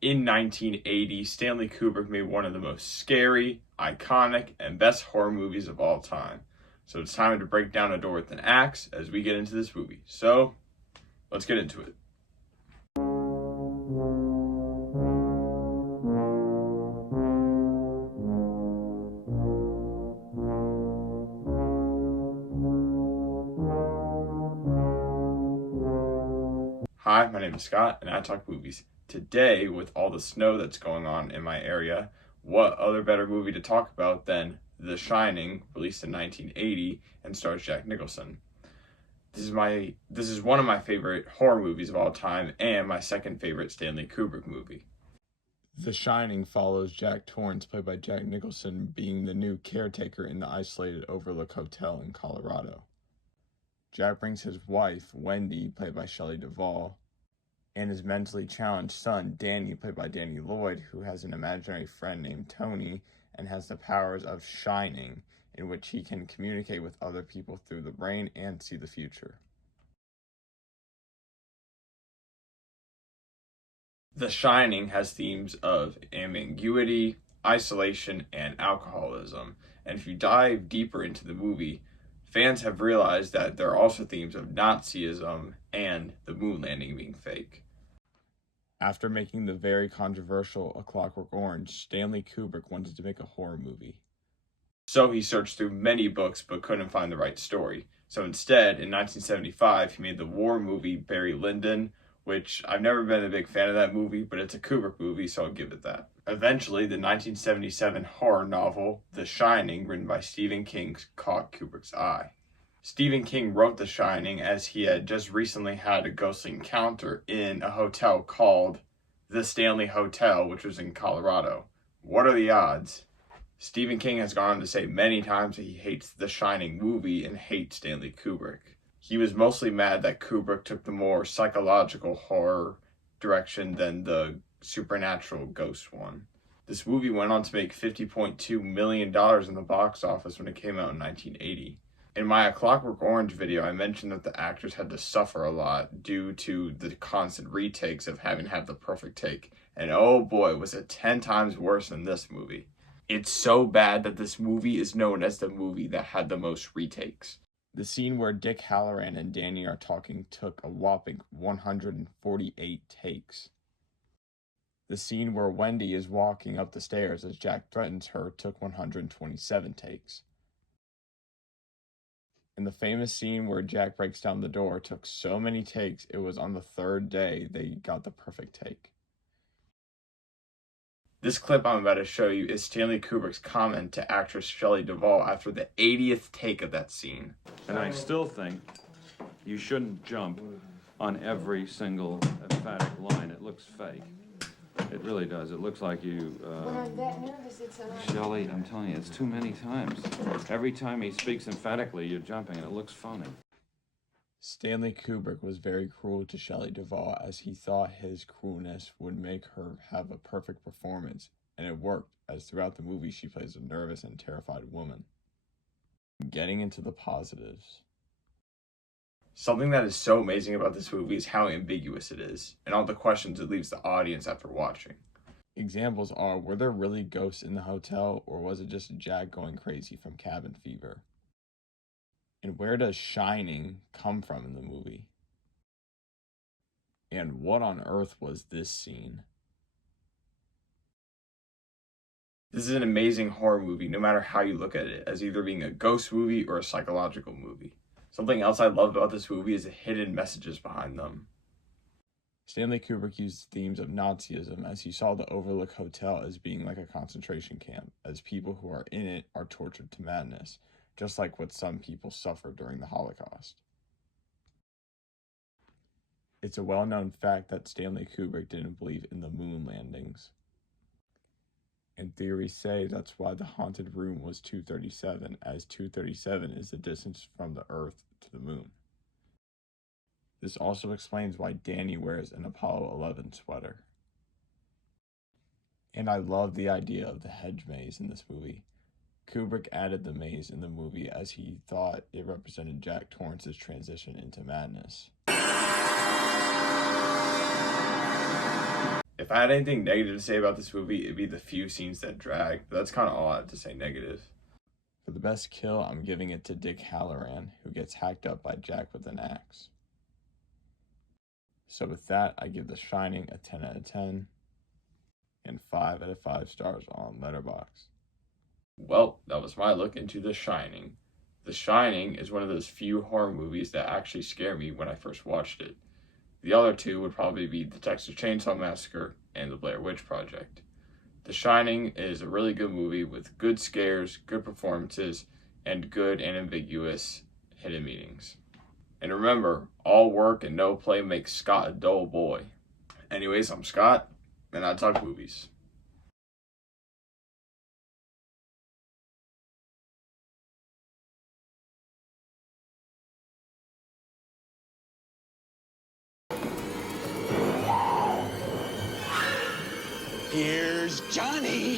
In 1980, Stanley Kubrick made one of the most scary, iconic, and best horror movies of all time. So it's time to break down A Door with an Axe as we get into this movie. So, let's get into it. Hi, my name is Scott, and I talk movies. Today, with all the snow that's going on in my area, what other better movie to talk about than The Shining, released in 1980, and stars Jack Nicholson. This is one of my favorite horror movies of all time, and my second favorite Stanley Kubrick movie. The Shining follows Jack Torrance, played by Jack Nicholson, being the new caretaker in the isolated Overlook Hotel in Colorado. Jack brings his wife, Wendy, played by Shelley Duvall, and his mentally challenged son, Danny, played by Danny Lloyd, who has an imaginary friend named Tony and has the powers of shining, in which he can communicate with other people through the brain and see the future. The Shining has themes of ambiguity, isolation, and alcoholism, and if you dive deeper into the movie, fans have realized that there are also themes of Nazism and the moon landing being fake. After making the very controversial A Clockwork Orange, Stanley Kubrick wanted to make a horror movie. So he searched through many books but couldn't find the right story. So instead, in 1975, he made the war movie Barry Lyndon, which I've never been a big fan of that movie, but it's a Kubrick movie, so I'll give it that. Eventually, the 1977 horror novel The Shining, written by Stephen King, caught Kubrick's eye. Stephen King wrote The Shining as he had just recently had a ghostly encounter in a hotel called the Stanley Hotel, which was in Colorado. What are the odds? Stephen King has gone on to say many times that he hates The Shining movie and hates Stanley Kubrick. He was mostly mad that Kubrick took the more psychological horror direction than the supernatural ghost one. This movie went on to make $50.2 million in the box office when it came out in 1980. In my A Clockwork Orange video, I mentioned that the actors had to suffer a lot due to the constant retakes of having to have the perfect take. And oh boy, was it 10 times worse than this movie. It's so bad that this movie is known as the movie that had the most retakes. The scene where Dick Hallorann and Danny are talking took a whopping 148 takes. The scene where Wendy is walking up the stairs as Jack threatens her took 127 takes. And the famous scene where Jack breaks down the door took so many takes, it was on the third day they got the perfect take. This clip I'm about to show you is Stanley Kubrick's comment to actress Shelley Duvall after the 80th take of that scene. And I still think you shouldn't jump on every single emphatic line. It looks fake. It really does. It looks like you... When I'm that nervous, it's a... Shelley, I'm telling you, it's too many times. Every time he speaks emphatically, you're jumping, and it looks funny. Stanley Kubrick was very cruel to Shelley Duvall as he thought his cruelness would make her have a perfect performance, and it worked, as throughout the movie she plays a nervous and terrified woman. Getting into the positives. Something that is so amazing about this movie is how ambiguous it is, and all the questions it leaves the audience after watching. Examples are, were there really ghosts in the hotel, or was it just Jack going crazy from cabin fever? And where does Shining come from in the movie? And what on earth was this scene? This is an amazing horror movie, no matter how you look at it, as either being a ghost movie or a psychological movie. Something else I love about this movie is the hidden messages behind them. Stanley Kubrick used themes of Nazism as he saw the Overlook Hotel as being like a concentration camp, as people who are in it are tortured to madness, just like what some people suffered during the Holocaust. It's a well-known fact that Stanley Kubrick didn't believe in the moon landings. And theories say that's why the haunted room was 237, as 237 is the distance from the Earth to the moon. This also explains why Danny wears an Apollo 11 sweater. And I love the idea of the hedge maze in this movie. Kubrick added the maze in the movie as he thought it represented Jack Torrance's transition into madness. If I had anything negative to say about this movie, it'd be the few scenes that drag. But that's kind of all I have to say negative. For the best kill, I'm giving it to Dick Halloran, who gets hacked up by Jack with an axe. So with that, I give The Shining a 10 out of 10 and 5 out of 5 stars on Letterboxd. Well, that was my look into The Shining. The Shining is one of those few horror movies that actually scare me when I first watched it. The other two would probably be The Texas Chainsaw Massacre and The Blair Witch Project. The Shining is a really good movie with good scares, good performances, and good and ambiguous hidden meanings. And remember, all work and no play makes Scott a dull boy. Anyways, I'm Scott, and I talk movies. Here's Johnny.